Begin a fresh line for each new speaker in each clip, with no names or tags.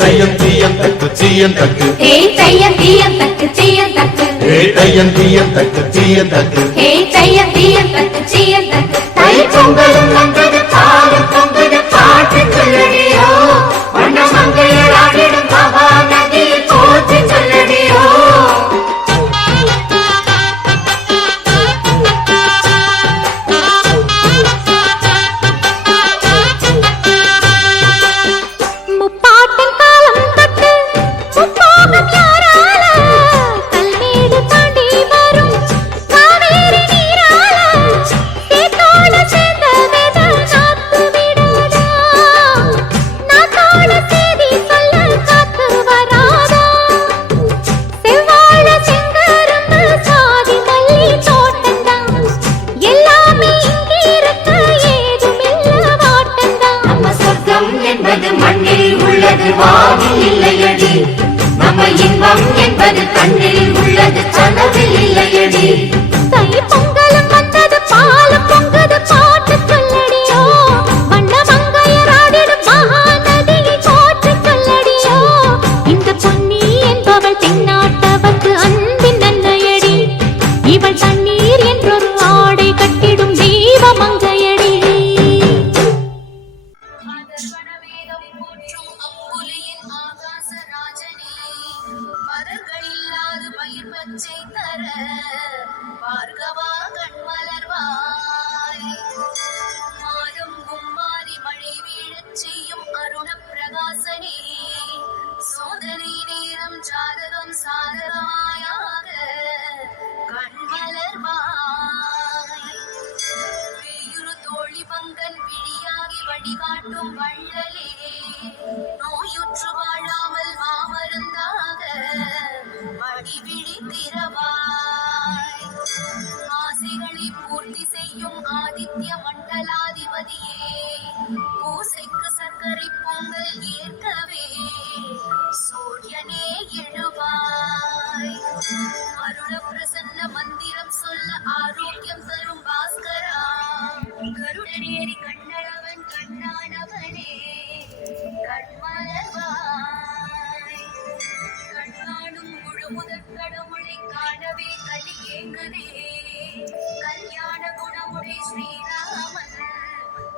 தையம் தீயம் தக்கு சீயம் தக்கு.
ஹே தையம் தீயம் தக்கு சீயம் தக்கு.
ஏ தையம் தீயம் தக்கு சீயம் தக்கு.
ஹே
என்பது மண்ணில் உள்ளது வாவில் இல்லையடி. நம்ம இன்பம் என்பது கண்ணில் உள்ளது கனவில் இல்லையடி.
சாதகமாயாக கண்மலர்வாய். வேயுறு தோழி பங்கன் பிடியாகி வழிகாட்டும் வள்ளலே. நோயுற்று வாழாமல் மாமருந்தாக வடிவிழி திறவாய் ஆசைகளை பூர்த்தி செய்யும் ஆதித்ய அருள பிரசன்ன மந்திரம் சொல்ல ஆரோக்கியம் தரும் பாஸ்கரா. கருடனேறி கண்ணழவன் கண்ணானவனே. கண்மலவாய் கண்ணாடும் முழு முதற் கடவுளை காணவே கலி ஏங்குதே கல்யாண குணமுடை ஸ்ரீராமன்.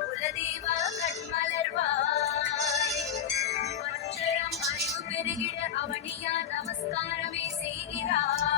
குலதேவா கண்மலர்வாய். பெருகிட அவனியா நமஸ்காரமே செய்கிறார்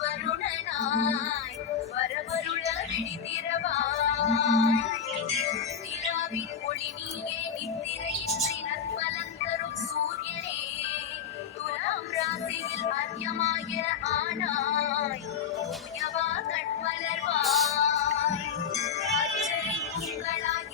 வருணனாய் வரவருள விழித்திரவாய் நிலாவின் ஒளி நீயே நித்திரையின்றி நற்பலன் தரும் சூரியனே துலாம் ராசியில் மத்தியமாய ஆனாய் தூயவா கண்மலர்வாய். அச்சரை உங்களாய்